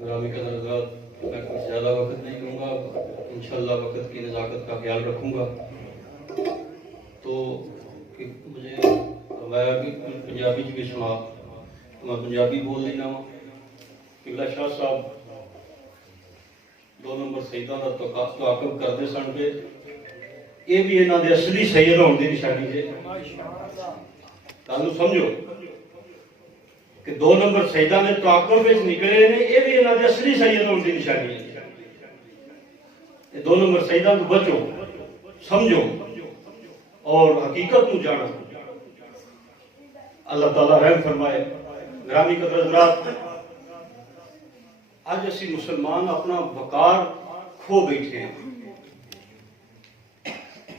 گرامی قدر حضرات، میں کچھ زیادہ وقت نہیں لوں گا، انشاءاللہ وقت کی نزاکت کا خیال رکھوں گا. تو مجھے فرمایا کہ پنجابی بھی سنا، تو میں پنجابی بول لینا ہوں. قبلہ شاہ صاحب 2 نمبر سیداں دا تعاقب کرتے سن کے یہ بھی انہاں دے اصلی سید ہونے کی نشانی ہے. گل سمجھو کہ 2 نمبر سیداں نے تعاقب وچ نکلے نے، یہ بھی انہاں دے اصلی سید ہونے کی نشانی ہے. یہ 2 نمبر سیداں تو بچو، سمجھو اور حقیقت کو جانو. اللہ تعالیٰ رحم فرمائے. گرامی قدر حضرات، آج اسی مسلمان اپنا وقار کھو بیٹھے ہیں.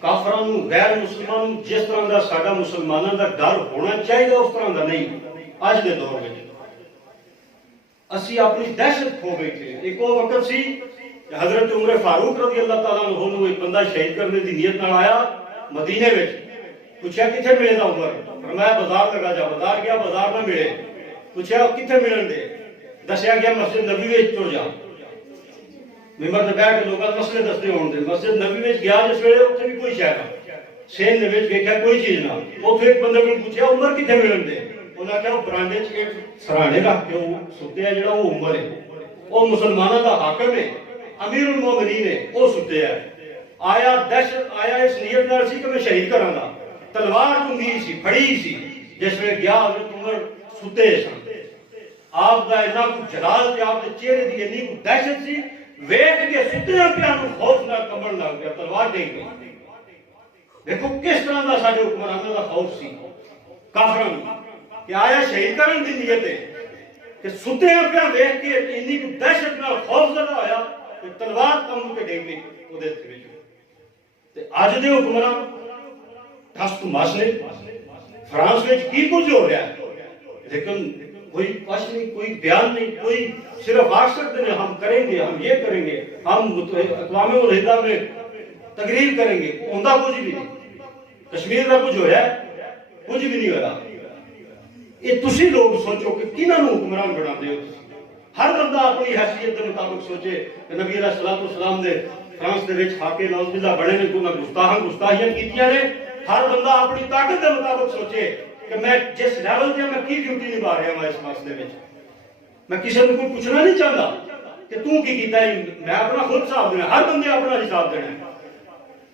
کافرانوں غیر مسلمانوں جس طرح دا ساڈا مسلمانوں دا ڈر ہونا چاہیے اس طرح دا نہیں. آج دے دور میں اسی اپنی دہشت کھو بیٹھے ہیں. ایک وہ وقت سی کہ حضرت عمر فاروق رضی اللہ تعالیٰ عنہ ایک بندہ شہید کرنے دی نیت نال آیا مدینے وچ. پوچھا کتنے ملے دا عمر؟ فرمایا بازار لگا جا. بازار گیا، بازار نہ ملے. پوچھا کتنے ملن دے؟ دسیا گیا مسجد نبی وچ ٹر جا. ممبر تے بیٹھ کے لوکاں مسئلے دستے ہون دے. مسجد نبی وچ گیا جس ویلے اوتھے بھی کوئی شے نہ، سین دے وچ ویکھیا کوئی چیز نہ. اوتھے ایک بندے کول پوچھا عمر کتنے ملن دے؟ انہاں کہا برانڈے چ ایک سرانے رکھ کے ستے جڑا وہ عمر ہے، وہ مسلمانوں دا حاکم ہے، امیر المومنین ہے، وہ ستے ہے. آیا دہشت آیا اس نیت نال سی کہ میں شہید کراں گا. تلوار ٹنگی سی، پھڑی سی. جس میں گیا حضرت عمر ستے سن. آپ دا اتنا کو جلال تے آپ دے چہرے دی اتنی کو دہشت سی، ویکھ کے ستیاں پیاں نو خوف نال کمبن لگ گیا. تلوار ڈگ گئی. دیکھو کس طرح دا ساڈے حکمراناں دا خوف سی کافراں نو کہ آیا شہید کرن دی نیت ہے کہ ستیاں پیاں ویکھ کے اتنی کو دہشت نال خوف زدہ ہویا کہ تلوار کم کے ڈگ گئی اودے وچ. تے اج دے حکمران ٹھس تو مس نے فرانس وچ کی کچھ ہو رہا ہے، لیکن کوئی کچھ نہیں، کوئی بیان نہیں. کوئی صرف آ سکتے ہیں ہم کریں گے، ہم یہ کریں گے، ہم اقوام متحدہ میں تقریر کریں گے. اوندا کچھ بھی نہیں. کشمیر کا کچھ ہوا ہے؟ کچھ بھی نہیں ہوا. یہ تسی لوگ سوچو کہ کنہاں نوں حکمران بنا دے ہو. ہر بندہ اپنی حیثیت کے مطابق سوچے کہ نبی علیہ الصلوۃ والسلام دے فرانس دے وچ خاکے نعوذ باللہ بڑے نے کوئی گستاخیاں کیتیاں نے. ہر بندہ اپنی طاقت کے مطابق سوچے کہ میں جس لیول تے میں کی ڈیوٹی نبھا رہا ہوں اس مسئلے وچ. میں کسی کو کوئی پوچھنا نہیں چاہتا کہ تو کی کیتا ہے. میں اپنا خود حساب دینا، ہر بندے اپنا حساب دینا ہے.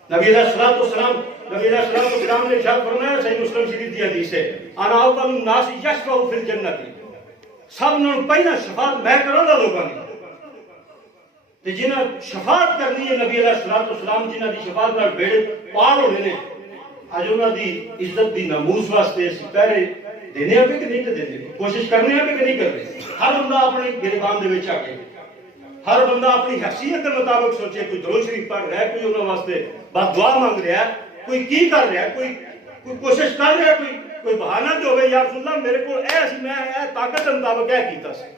نبی علیہ الصلوۃ والسلام نے ارشاد فرمایا، صحیح مسلم شریف کی حدیث ہے، انا اول الناس یشفع فی الجنۃ. سب نوں پہلا شفاعت میں کراں گا لوکاں دی. تے جنہاں شفاعت کرنی ہے نبی علیہ الصلوۃ والسلام جنہاں دی شفاعت نال بیڑے پار ہونے نے، اج انہاں دی عزت دی ناموس واسطے اسی پہرے دینے پہ کہ نہیں دینے، کوشش کرنے پہ کہ نہیں کرتے. ہر بندہ اپنے گریبان دے وچ آ کے ہر بندہ اپنی حیثیت کے مطابق سوچے. کوئی درود شریف پڑھ رہا ہے، کوئی انہاں واسطے بد دعا مانگ رہا ہے، کوئی کی کر رہا ہے، کوئی کوشش کر رہا ہے. کوئی بہانہ تو ہوئے یا رسول اللہ میرے کو ایسی میں طاقت کے مطابق کیا کیتا سی،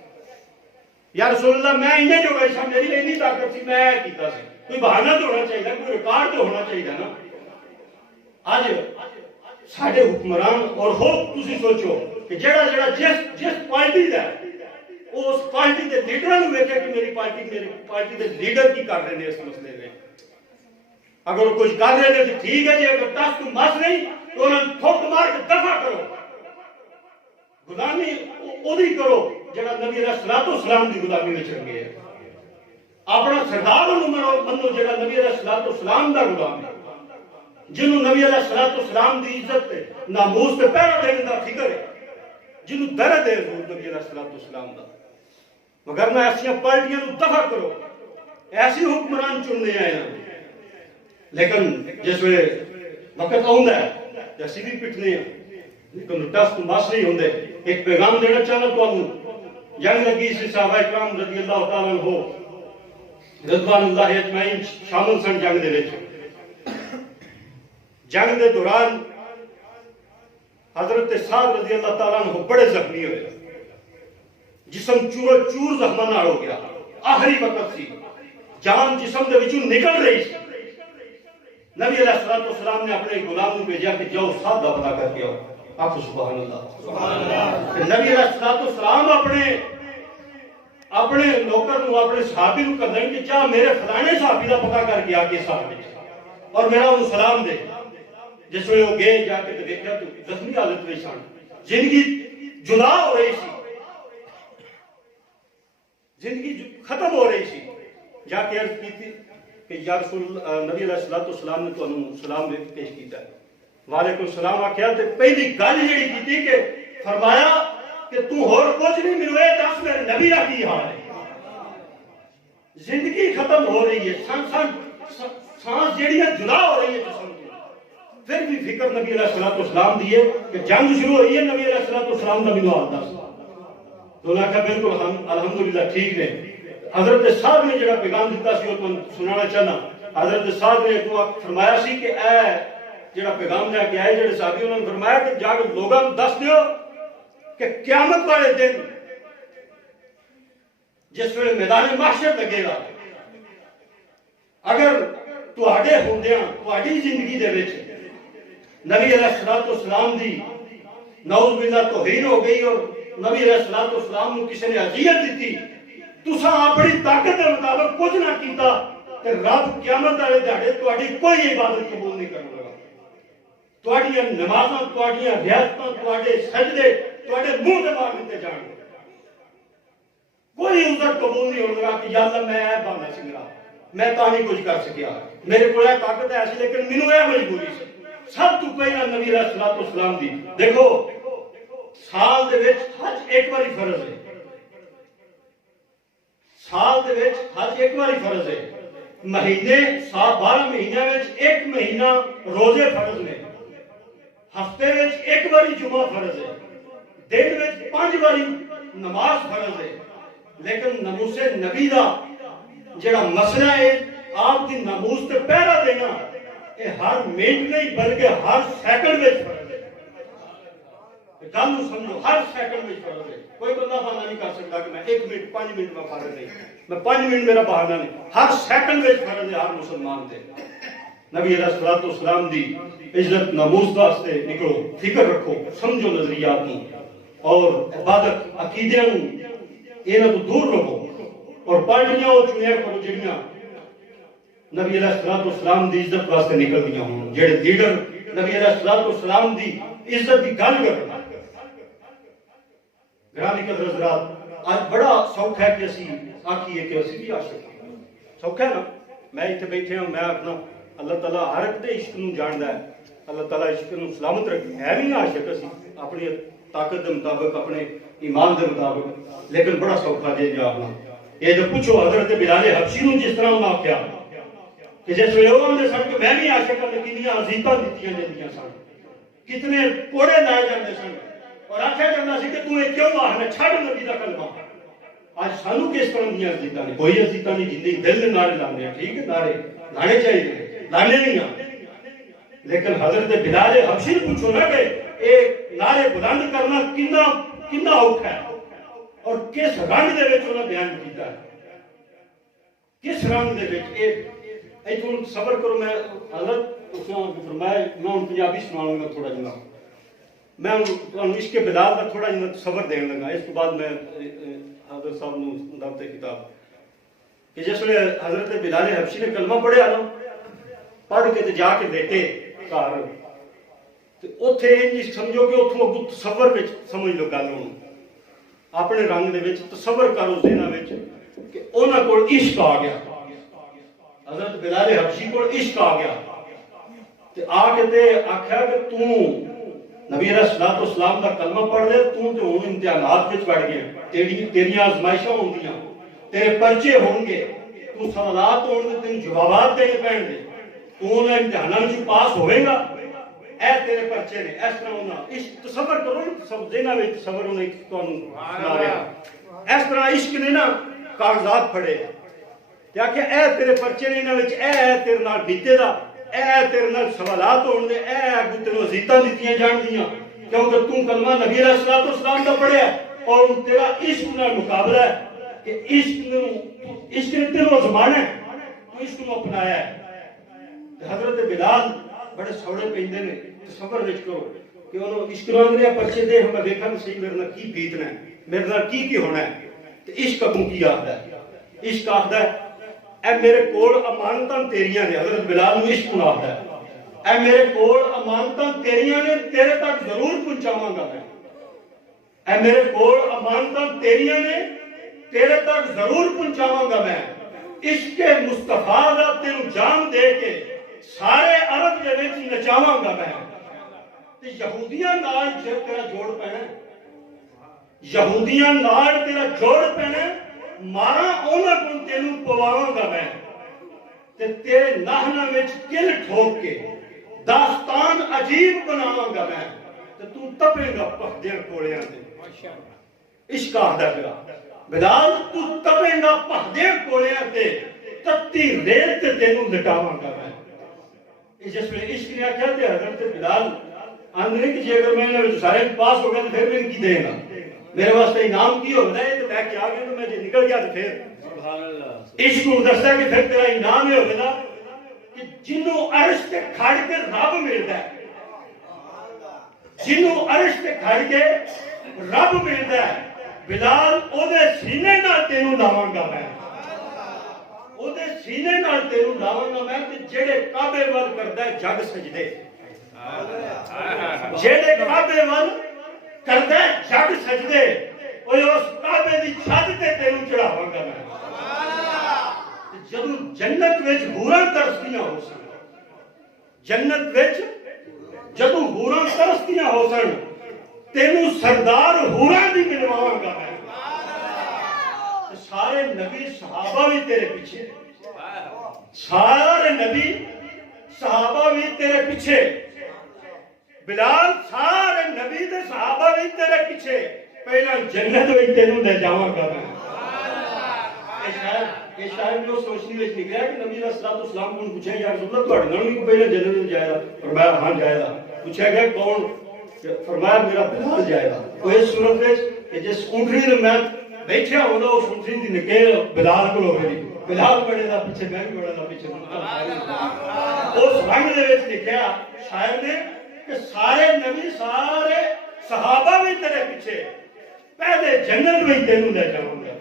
یا رسول اللہ میں انہیں جو گئی سا میری اتنی طاقت سی میں کیتا سی. کوئی بہانہ تو ہونا چاہیے، کوئی ریکارڈ تو ہونا چاہیے نا. آج ساڈے حکمران اور ہو تسی سوچو کہ جڑا جس پارٹی دا اس پارٹی دے لیڈراں نوں ویکھے کہ میری پارٹی دے لیڈر کی کر رہے ہیں اس مسئلے میں. اگر کچھ کر رہے ہیں تو ٹھیک ہے جی، اگر ٹس تو مس نہیں تو انہوں تھوک مار کے دفع کرو. غلامی اودی کرو جڑا نبی علیہ الصلوۃ والسلام دی غلامی وچ رنگے ہے. اپنا سردار منو جڑا نبی علیہ الصلوۃ والسلام دا غلام ہے، جنہوں نبی علیہ الصلوۃ والسلام دی عزت تے ناموس تے پہرا دینے دا فکر ہے، جنہوں درد ہے نبی علیہ الصلوۃ والسلام دا. مگر نہ ایسی پارٹیاں نوں دفع کرو، ایسی حکمران چننے آئے ہیں. لیکن جس ویلے وقت آندا ہے اسی بھی پٹنے ہیں، لیکن ٹس تو مس نہیں ہوندے. ایک پیغام دینا چاہنا تانوں. جنگ لگی سی، صحابہ کرام رضی اللہ تعالیٰ عنہ رضوان اللہ اجمعین شامل سن جنگ دے وچ. جنگ دے دوران حضرت سعد رضی اللہ تعالیٰ عنہ بڑے زخمی ہوئے، جسم چور چور زخماں نال ہو گیا. آخری وقت سی، جان جسم دے وچوں نکل رہی سی. نبی علیہ الصلوۃ والسلام نے اپنے غلام کو بھیجا کہ جاؤ سعد دا پتہ کر کے آؤ. آپ سبحان اللہ. نبی علیہ الصلوۃ والسلام اپنے اپنے نوکر نو اپنے صحابی نو کر دیں کہ چاہ میرے فلانے صحابی دا پتہ کر کے آ کے صاحب اور میرا انہوں سلام دے. جس وقت وہ گئے جا کے دیکھا تو زخمی حالت میں سن, زندگی جدا ہو رہی سی, زندگی ختم ہو رہی سی. جا کے عرض کی تھی کہ یا رسول نبی علیہ السلام نے تو سلام پیش کیتا ہے. وعلیکم السلام آخیا تے پہلی گل جڑی کی کہ فرمایا کہ تو ہور کچھ نہیں ملو اے دس میرے نبی دا کی حال ہے. زندگی ختم ہو رہی ہے, سانس جڑیاں جدا ہو رہی ہے جسم کی, پھر بھی فکر نبی علیہ السلام دی ہے کہ جنگ شروع ہوئی ہے نبی علیہ السلام دا مینوں حال دس. تو انہاں کہا بالکل الحمدللہ ٹھیک نے. حضرت صاحب نے جڑا پیغام دیتا سی وہ تم سنانا چاہنا. حضرت صاحب نے تو فرمایا سی کہ اے جڑا پیغام لے کے آئے جڑے صحابی انہوں نے فرمایا کہ جا کے لوگوں کو دس دیو کہ قیامت والے دن جس ویلے میدان محشر لگے گا, اگر تواڈے ہوندیاں تواڈی زندگی دے وچ نبی علیہ السلام دی نعوذ باللہ توہین ہو گئی اور نبی علیہ السلام کو کسی نے اذیت دیتی, تساں اپنی طاقت کے مطابق کچھ نہ کیتا تے رب قیامت والے دہاڑے تواڈی کوئی عبادت قبول نہیں کرے گا. تواڈیاں نمازاں, تواڈیاں ریاستاں, تواڈے سجدے تواڈے منہ تے مار دتے جان گے. کوئی عذر قبول نہیں ہوگا کہ یا اللہ میں اے بندہ سنگرا میں تا نہیں کچھ کر سکیا, میرے کو اے طاقت ہے ایسی لیکن مینوں اے مجبوری سی. سب تو پہلا نبی علیہ السلام دی دیکھو سال دے وچ حج ایک باری فرض ہے, سال دے وچ حج ایک باری فرض ہے. مہینے 12 مہینے وچ ایک مہینہ روزے فرض نے, ہفتے وچ ایک باری جمعہ فرض ہے, دن وچ 5 باری نماز فرض ہے. لیکن ناموس نبی دا جڑا مسئلہ ہے آپ دی ناموس تے پہرا دینا یہ ہر منٹ نہیں بلکہ ہر سیکنڈ وچ فرض ہے. گل نو سمجھو, ہر سیکنڈ وچ فرض ہے. کوئی بندہ بہانہ نہیں کر سکتا کہ میں 1 منٹ 5 منٹ میں فارغ نہیں, میں 5 منٹ میرا بہانہ نہیں, ہر سیکنڈ وچ فرض ہے ہر مسلمان تے. نبی علیہ السلام دی عزت ناموس واسطے نکلو, فکر رکھو, سمجھو نظریات نو اور عبادت عقیدے نو انہاں تو دور رہو اور پارٹیاں او چنیا کرو جڑیاں نبی علیہ السلام دی عزت واسطے نکل گیا ہوں, جڑے لیڈر نبی علیہ السلام دی عزت دی گل کرن. گرامی قدر حضرات آج بڑا سوکھ ہے کہ اسی آکھیے کہ اسی بھی عاشق ہیں. سوکھ ہے نا, میں ایتھے بیٹھے ہوں, میں اپنا اللہ تعالیٰ ہر ایک دے عشق نو جاندا ہے, اللہ تعالیٰ عشق نو سلامت رکھے. ہے بھی عاشق اسی اپنی طاقت دے مطابق اپنے ایمان دے مطابق, لیکن بڑا سوکھا جے جا اپنا. یہ جو پوچھو حضرت بلال حبشی نو جس طرح انہاں آکھیا کہ جس ویلے وہ نے سن کہ میں بھی عاشق ہاں کتنی عزیتاں دتیاں جاندیاں سن, کتنے کوڑے لائے جاندے سن اور آکھیا جاندا سی کہ تو یہ کیوں آکھنا چھڈ نبی دا کلمہ. آج سانو کس طرح دیاں عزیتاں نے, کوئی عزیتاں نہیں جندی دل دے نعرے لانے ہیں, ٹھیک ہے نعرے لانے چاہیے, لانے نہیں ہیں, لیکن حضرت بلال حبشی نے پوچھو نا کہ ایک نعرے بلند کرنا کتنا اوکھا ہے اور کس رنگ دے وچ انہاں بیان کیتا ہے, کس رنگ دے وچ. اے تم صبر کرو, میں حضرت اس نے فرمایا میں ان پنجابی سناؤں گا تھوڑا جنا, میں عشق بلال کا تھوڑا جنا صبر دین لگا. اس کے بعد میں حضرت صاحب نو دعوت کتاب کہ جس ویلے حضرت بلال حبشی نے کلمہ پڑھیا نا, پڑھ کے تے جا کے دیتے گھر تے اوتھے انج سمجھو کہ اوتھوں اگوں تصور وچ سمجھ لو گل ہن اپنے رنگ دے وچ تصور کرو ذہن وچ کہ انہاں کول عشق آ گیا, حضرت بلال حبشی کو عشق آ گیا تے آ کے تے آکھیا کہ تو نبی علیہ السلام دا کلمہ پڑھ لے, تو تے ہن امتحانات وچ بڑھ گیا, تیریاں آزمائشاں ہوندیاں, تیرے پرچے ہون گے, تو سوالات ہون گے, تینوں جوابات دینے پین گے, تو انہاں امتحاناں وچ پاس ہوے گا, اے تیرے پرچے نے. اس طرح انہاں عشق تصور کرو, سب ذہن وچ تصور انہاں تانوں سنا رہا. اس طرح عشق نے نا کاغذات پھڑے کیا کہ اے تیرے پرچے نے انہاں وچ اے تیرے نال بیتے دا, اے تیرے نال سوالات ہون دے, اے اگوں تینوں عزیتاں دتیاں جان دیاں کیونکہ تو کلمہ نبی علیہ السلام دا پڑھیا اور تیرا عشق نال مقابلہ ہے کہ عشق نے تینوں زمانا ہے, تو عشق نو اپنایا ہے. حضرت بلال بڑے سوڑے پیندے نے, تصور وچ کرو کہ انہوں عشق نال میرے پرچے دے, ہم ویکھاں صحیح میرے نال کی بیتنا ہے, میرے نال کی ہونا ہے. عشق اگوں کی آخدا ہے؟ عشق آخدا ہے اے میرے کول امانتاں تیریاں نے، حضرت بلال نو عشق آخدا ہے اے میرے کول امانتاں تیریاں نے، تیرے تک ضرور پہنچاواں گا میں، اے میرے کول امانتاں تیریاں نے، تیرے تک ضرور پہنچاواں گا میں، عشق مصطفیٰ دا تینوں جان دے کے سارے عرب دے وچ نچاواں گا میں۔ تے یہودیاں نال تیرا جوڑ پینا، یہودیاں نال تیرا جوڑ پینا، مارا انہاں کوں تینوں پواواں گا میں، تے تیرے ناہنا وچ کل ٹھوک کے داستان عجیب بناواں گا میں، تے تو تپے گا پخدیاں کوڑیاں تے۔ عشق آخدا پیا بلال تو تپے گا پخدیاں کوڑیاں تے، تتی ریت تے تینوں لٹاواں گا میں۔ جس میں عشق نے کیا تے حضرت بلال آندھنے کہ جی اگر میں نے سارے پاس ہو گیا تو پھر میں کی دے گا، میرے واسطے انعام کی ہوگا ہے تو میں کیا گیا تو میں جی نکل گیا تو پھر عشق کو دستا ہے کہ پھر تیرا انعام یہ ہوگا کہ جنہوں عرش تے کھڑ کے رب ملتا ہے، جنہوں عرش تے کھڑ کے رب ملتا ہے، بلال او دے سینے نال تینوں لاواں گا میں، او دے سینے نال تینوں لاواں گا میں، تے جڑے کعبے وال کردا ہے جگ سجدے، جڑے کعبے وال کردا ہے جگ سجدے، اوے اس کعبے دی چھت تے تینوں چڑھاواں گا میں۔ جدوں جنت وچ حوراں ترسدیاں ہو سن، جنت وچ جدوں حوراں ترسدیاں ہو سن، تینوں سردار حوراں دی ملواواں گا میں۔ سارے نبی صحابہ بھی تیرے پیچھے، سارے نبی صحابہ بھی تیرے پیچھے، بلال سارے نبی دے صحابہ بھی تیرے پیچھے، پہلا جنت وچ تینوں لے جاواں گا میں۔ یہ شاید جو سوچنی وچ نکلیا کہ نبی علیہ الصلوۃ والسلام کو پوچھا یا رسول اللہ تہاڈے نال بھی پہلے جنت وچ جائے گا؟ فرمایا ہاں جائے گا۔ پوچھا گیا کون؟ فرمایا میرا بلال جائے گا۔ تو اس صورت وچ کہ جس اونٹنی تے میں بیٹھا ہوندا اس اونٹنی دی نکیل بلال کول ہوے، بلال بڑے دا پیچھے میں بھی بڑے دا پیچھے۔ اس رنگ دے وچ لکھیا شاعر نے کہ سارے نبی سارے صحابہ بھی تیرے پیچھے، پہلے جنت میں تینوں لے جاؤں گا۔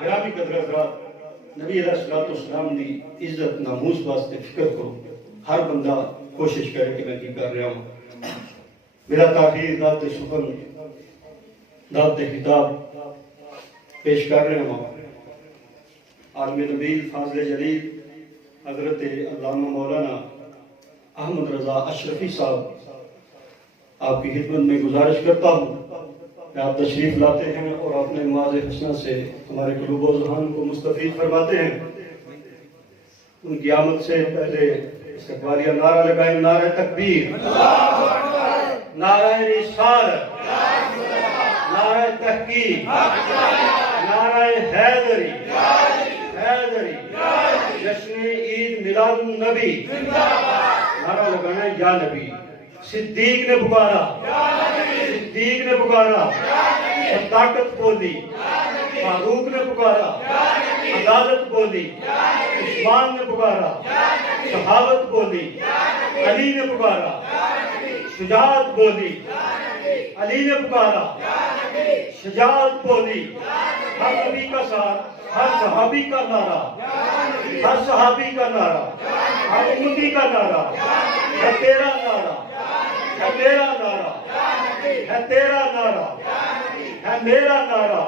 گرامی قدر حضرات، نبی علیہ الصلوۃ والسلام دی عزت ناموس واسطے فکر کرو، ہر بندہ کوشش کرے کہ میں کی کر رہا ہوں۔ میرا تاخیر داد سخن داد خطاب پیش کر رہے ہوں عالم نبیل فاضل جلیل حضرت علامہ مولانا احمد رضا اشرفی صاحب، آپ کی خدمت میں گزارش کرتا ہوں کہ آپ تشریف لاتے ہیں اور اپنے نماز حسنہ سے ہمارے قلوب و ذہان کو مستفید فرماتے ہیں۔ ان کی آمد سے پہلے استقبالیہ نعرہ لگائیں، نعرہ تکبیر، نعرہ رسالت، نعرہ تحقیق، نعرہ حیدری، جشن عید میلاد النبی، نعرہ لگانا یا نبی۔ صدیق نے پکارا، صدیق نے پکارا، صداقت بولی، فاروق نے پکارا، عدالت بولی، عثمان نے پکارا، صحابت بولی، علی نے پکارا، شجاعت بولی، علی نے پکارا، شجاعت بولی۔ ہر نبی کا ساتھ، ہر صحابی کا نعرہ، ہر صحابی کا نعرہ، ہر امتی کا نعرہ ہے تیرا نعرہ، ہے میرا نعرہ، ہے تیرا نعرہ، ہے میرا نعرہ۔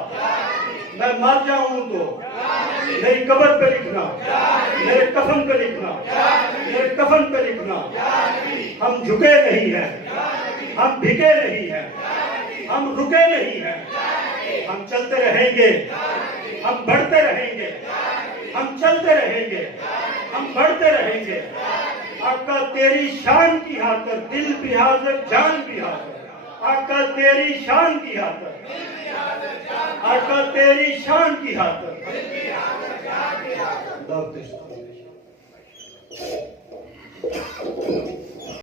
میں مر جاؤں تو میری قبر پہ لکھنا، میرے کفن پہ لکھنا، میرے کفن پہ لکھنا، ہم جھکے نہیں ہیں، ہم بھگے نہیں ہیں، ہم رکے نہیں ہیں، ہم چلتے رہیں گے، ہم بڑھتے رہیں گے، ہم چلتے رہیں گے، ہم بڑھتے رہیں گے۔ آقا تیری شان کی خاطر دل بھی حاضر، جان بھی حاضر، آقا تیری شان کی خاطر، آقا تیری شان کی خاطر۔ اللہ